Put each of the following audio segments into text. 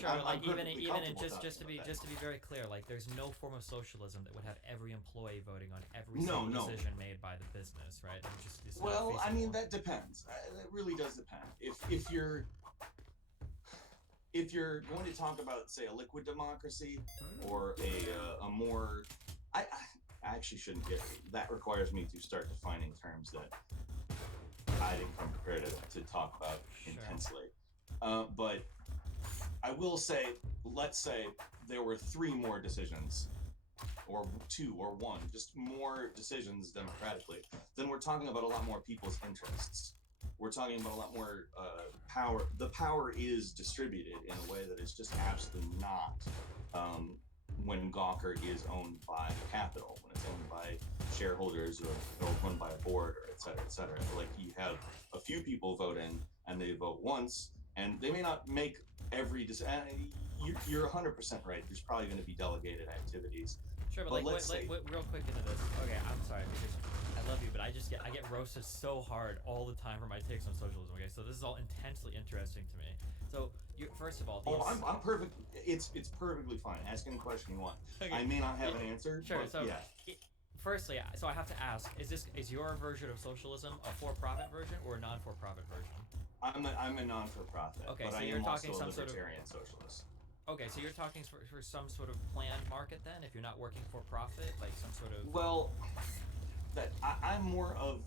Sure, I'm, but I'm like perfectly even comfortable just talking to be about that. very clear, like there's no form of socialism that would have every employee voting on every No, single no. decision made by the business, right? It's not Well, I mean feasible. that depends. It really does depend. If you're going to talk about, say, a liquid democracy or a more, I actually shouldn't get that requires me to start defining terms that I didn't come prepared to talk about Sure. intensely. But I will say, let's say there were three more decisions, or two, or one, just more decisions democratically, then we're talking about a lot more people's interests. We're talking about a lot more power. The power is distributed in a way that is just absolutely not um, when Gawker is owned by capital, when it's owned by shareholders or run by a board, or et cetera, et cetera. Like you have a few people voting and they vote once, and they may not make every decision. You're 100% right. There's probably going to be delegated activities, Sure, but but like, let's say, real quick into this. Okay, I'm sorry because I love you, but I get roasted so hard all the time for my takes on socialism. Okay, so this is all intensely interesting to me. So, first of all, oh, I'm perfect. It's perfectly fine. Ask any question you want. okay, I may not have an answer, sure. but So, yeah, firstly, so I have to ask: is your version of socialism a for-profit version or a non-for-profit version? I'm a non-for-profit, Okay, but so I you're am talking also a some sort of libertarian socialist. okay, so you're talking for some sort of planned market then, if you're not working for profit, like some sort of Well, that I'm more of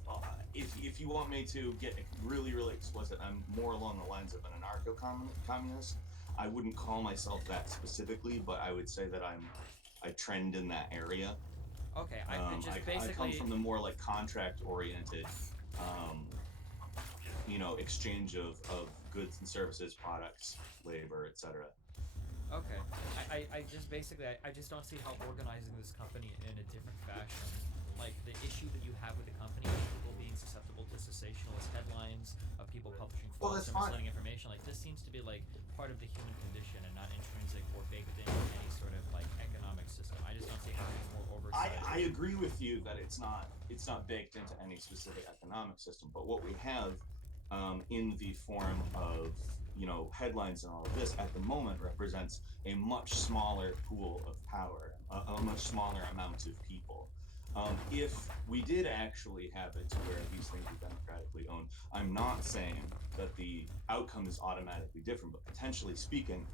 if you want me to get really explicit, I'm more along the lines of an anarcho-communist. I wouldn't call myself that specifically, but I would say that I trend in that area. okay, I just I come basically from the more like contract oriented, um, exchange of goods and services, products, labor, etc. okay. I just basically I just don't see how organizing this company in a different fashion. Like the issue that you have with the company of people being susceptible to sensationalist headlines, of people publishing Well, false that's or fine. misleading information, like this seems to be like part of the human condition and not intrinsic or baked into any sort of like economic system. I just don't see how any more oversight. I agree with you that it's not baked into any specific economic system, but what we have in the form of headlines and all of this at the moment represents a much smaller pool of power, a much smaller amount of people. If we did actually have it to where these things are democratically owned, I'm not saying that the outcome is automatically different, but potentially speaking,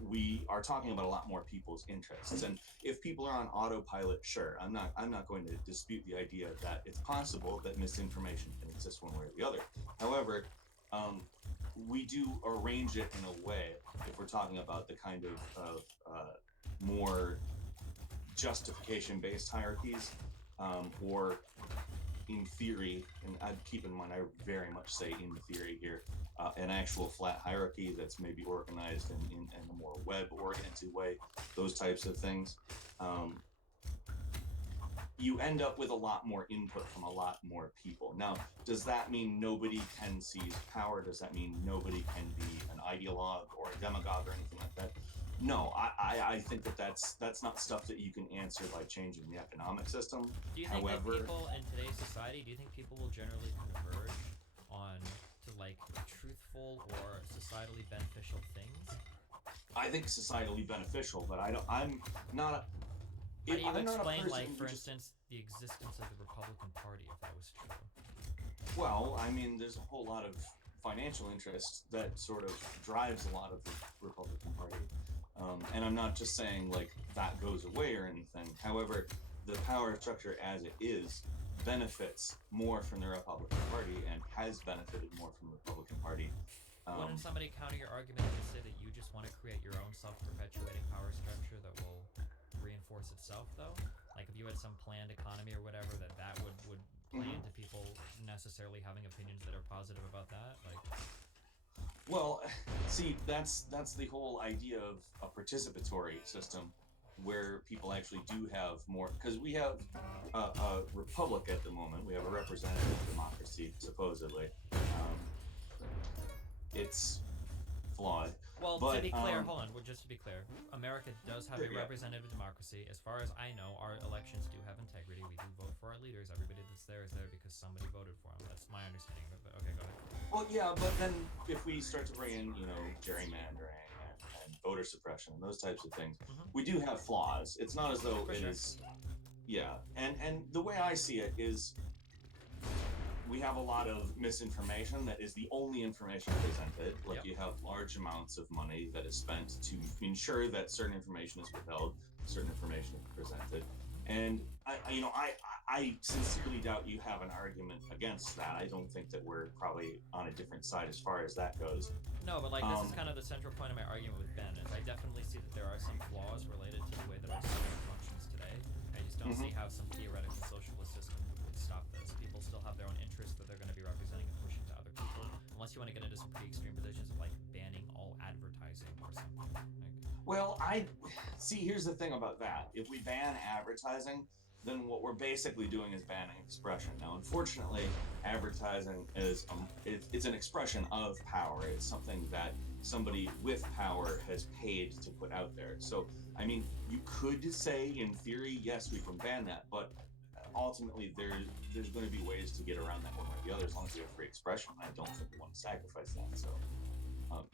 we are talking about a lot more people's interests. And if people are on autopilot, sure, I'm not going to dispute the idea that it's possible that misinformation can exist one way or the other. However, we do arrange it in a way, if we're talking about the kind of more justification based hierarchies, or in theory, and I'd keep in mind, I very much say in theory here, an actual flat hierarchy that's maybe organized in a more web oriented way, those types of things. Um, you end up with a lot more input from a lot more people. Now, does that mean nobody can seize power? Does that mean nobody can be an ideologue or a demagogue or anything like that? No, I think that that's not stuff that you can answer by changing the economic system. Do you think that However, people in today's society, do you think people will generally converge on to like truthful or societally beneficial things? I think societally beneficial, but I don't. I'm not. How do you I'm not a explain, like, person for who just. instance, the existence of the Republican Party, if that was true? Well, I mean, there's a whole lot of financial interest that sort of drives a lot of the Republican Party, and I'm not just saying like that goes away or anything. However, the power structure as it is benefits more from the Republican Party and has benefited more from the Republican Party. Wouldn't Um, somebody counter your argument and just say that you just want to create your own self-perpetuating power structure that will reinforce itself, though? Like if you had some planned economy or whatever, that would play mhm. into people necessarily having opinions that are positive about that. Like, Well, see, that's the whole idea of a participatory system, where people actually do have more, because we have a republic at the moment. We have a representative democracy, supposedly. Um, it's flawed, well, to but be clear, hold on. Well, just to be clear, America does have a sure, yeah. representative democracy. As far as I know, our elections do have integrity. We do vote for our leaders. Everybody that's there is there because somebody voted for them. That's my understanding of it. But okay, go ahead. Well, yeah, but then if we start to bring in, gerrymandering voter suppression and those types of things, Mhm. we do have flaws. It's not as though For it sure. is, yeah. And the way I see it is, we have a lot of misinformation that is the only information presented. Like, Yep. you have large amounts of money that is spent to ensure that certain information is withheld, certain information is presented. And I sincerely doubt you have an argument against that. I don't think that we're probably on a different side as far as that goes. No, but like this is Um, kind of the central point of my argument with Ben. Is I definitely see that there are some flaws related to the way that our system functions today. I just don't see mhm. how some theoretical socialist system would stop this. People still have their own interests that they're going to be representing and pushing to other people, unless you want to get into some pretty extreme positions of like banning all advertising or something. Well, I see. Here's the thing about that: if we ban advertising, then what we're basically doing is banning expression. Now, unfortunately, advertising is it's an expression of power. It's something that somebody with power has paid to put out there. So, I mean, you could say, in theory, yes, we can ban that, but ultimately, there's going to be ways to get around that one way or the other, as long as you have free expression. I don't think we want to sacrifice that. So.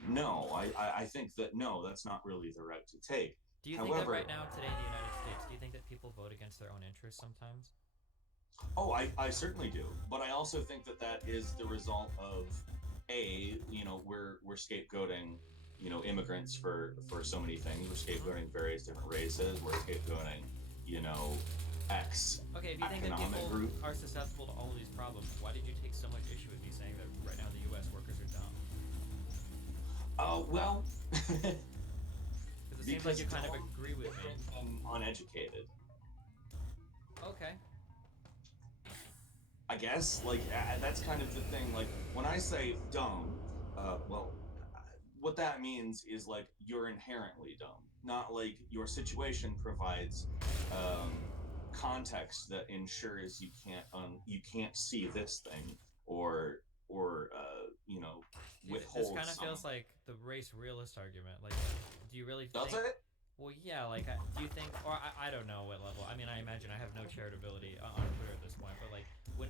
No, I think that no, that's not really the route to take. Do you think that However, right now, today in the United States, do you think that people vote against their own interests sometimes? oh, I certainly do, but I also think that that is the result of we're scapegoating immigrants for so many things. We're Mhm. scapegoating various different races. We're scapegoating you know X Okay, if you think that economic people group. are susceptible to all of these problems, why did you take so much issue with me saying that right now in the U.S. workers are dumb? Oh well, Because it seems like because you kind of dumb agree is with me. different than uneducated. Okay. I guess that's kind of the thing. Like, when I say dumb, well, what that means is like you're inherently dumb, not like your situation provides um, context that ensures you can't see this thing or See, this withhold kind of some. feels like the race realist argument. Like, do you really Does think? it? Well, yeah. Like, do you think, or I don't know what level. I mean, I imagine I have no charitability on Twitter at this point. But like,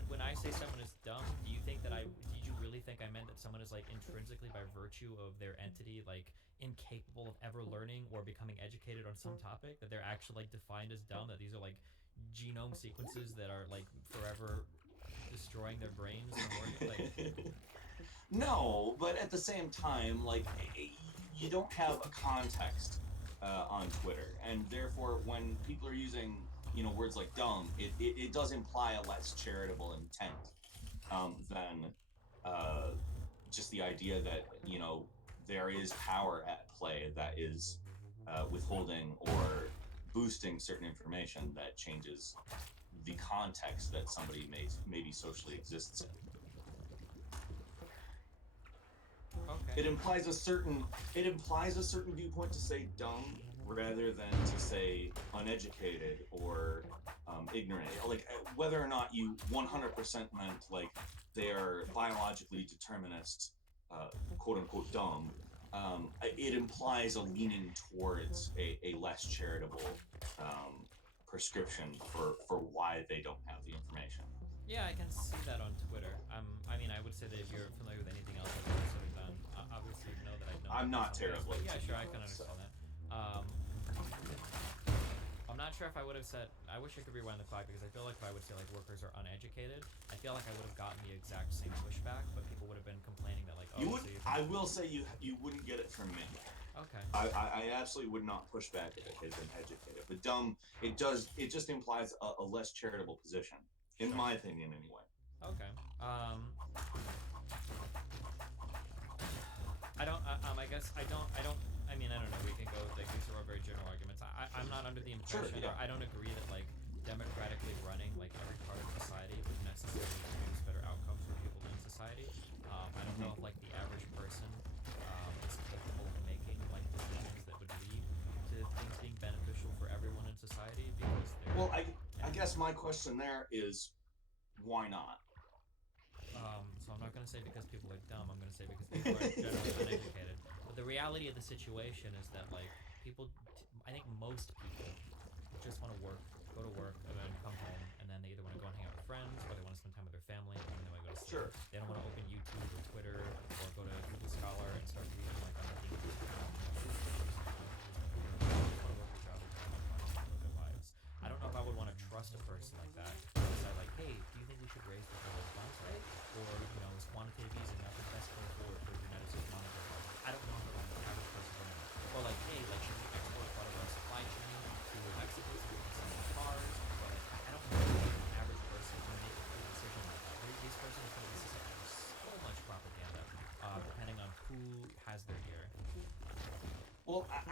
when I say someone is dumb, do you think that did you really think I meant that someone is like intrinsically by virtue of their entity like incapable of ever learning or becoming educated on some topic, that they're actually like defined as dumb? That these are like genome sequences that are like forever destroying their brains from working. Like, No, but at the same time, like, you don't have a context on Twitter, and therefore, when people are using words like dumb, it does imply a less charitable intent than uh, just the idea that there is power at play that is withholding or boosting certain information that changes the context that somebody maybe socially exists in. okay. It implies a certain viewpoint to say dumb rather than to say uneducated or ignorant. Like, whether or not you 100% meant like they are biologically determinist, quote unquote dumb. It implies a leaning towards a less charitable prescription for why they don't have the information. Yeah, I can see that on Twitter. I mean, I would say that if you're familiar with anything else I've ever sort of done, obviously you know that I've known I'm people not some ways, but terribly yeah, sure, I can familiar, so. understand that. Um, I'm not sure if I would have said. I wish I could rewind the clock because I feel like if I would say like workers are uneducated, I feel like I would have gotten the exact same pushback, but people would have been complaining that like, oh, You would. so you think? I will say you wouldn't get it from me. Okay, I absolutely would not push back if it had been educated. But dumb, it just implies a less charitable position, in sure, my opinion, anyway. okay. I don't. I guess I don't. I mean, I don't know. We can go. Like, these are all very general arguments. I'm not under the Sure, impression, or yeah. I don't agree that like democratically running like every part of society would necessarily produce better outcomes for people in society. I don't know if Hmm. like the average person is capable of making like decisions that would lead to things being beneficial for everyone in society because they're Well, I yeah. guess my question there is, why not? So I'm not going to say because people are dumb. I'm going to say because people are generally uneducated. But the reality of the situation is that like I think most people just want to work, go to work, and then come home, and then they either want to go and hang out with friends, or they want to spend time with their family, and then they want to go to sleep. Sure. They don't want to open YouTube or Twitter or go to Google Scholar and start reading like on the things.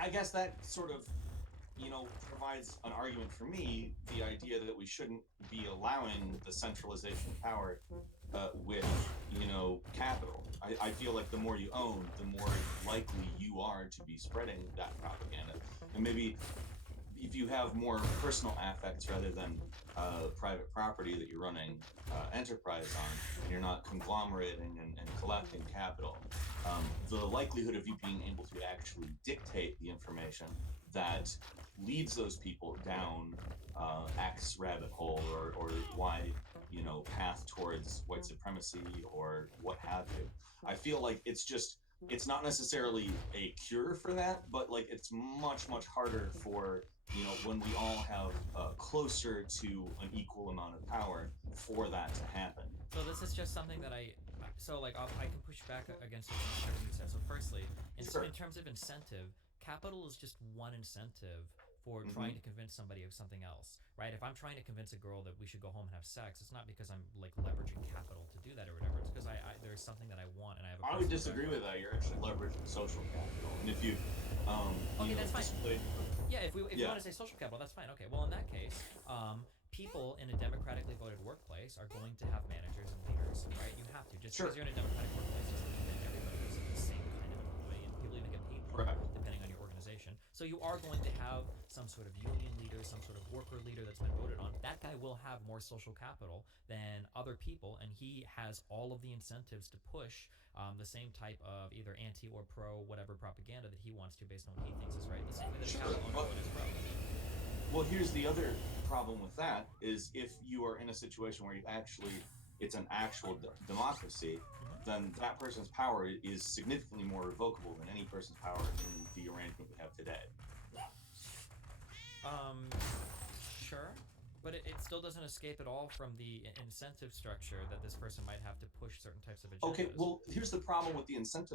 I guess that sort of, provides an argument for me. The idea that we shouldn't be allowing the centralization of power with capital. I feel like the more you own, the more likely you are to be spreading that propaganda, and maybe if you have more personal affects rather than private property that you're running enterprise on, and you're not conglomerating and collecting capital, the likelihood of you being able to actually dictate the information that leads those people down X rabbit hole or Y, path towards white supremacy or what have you. I feel like it's not necessarily a cure for that, but like it's much harder for when we all have closer to an equal amount of power for that to happen. So this is just something that I can push back against everything you said. So firstly, Sure. in terms of incentive, capital is just one incentive for trying Mm-hmm. to convince somebody of something else, right? If I'm trying to convince a girl that we should go home and have sex, it's not because I'm like leveraging capital to do that or whatever. It's because there's something that I want and I have a I would personal disagree background. with that. You're actually leveraging social capital, and if you, Okay, that's fine. display, Yeah, if you yeah, want to say social capital, that's fine. Okay, well in that case, people in a democratically voted workplace are going to have managers and leaders, right? You have to. Just sure, because you're in a democratic workplace doesn't mean that everybody is the same kind of employee, and people even get paid more correct. depending on your organization. So you are going to have some sort of union leader, some sort of worker leader that's been voted on. That guy will have more social capital than other people, and he has all of the incentives to push the same type of either anti or pro whatever propaganda that he wants to based on what he thinks is right. The same way that a Sure. capital owner But would as pro. well, here's the other problem with that is if you are in a situation where it's an actual democracy, then that person's power is significantly more revocable than any person's power in the arrangement we have today. Um, sure, but it still doesn't escape at all from the incentive structure that this person might have to push certain types of Okay, agendas. well, here's the problem with the incentives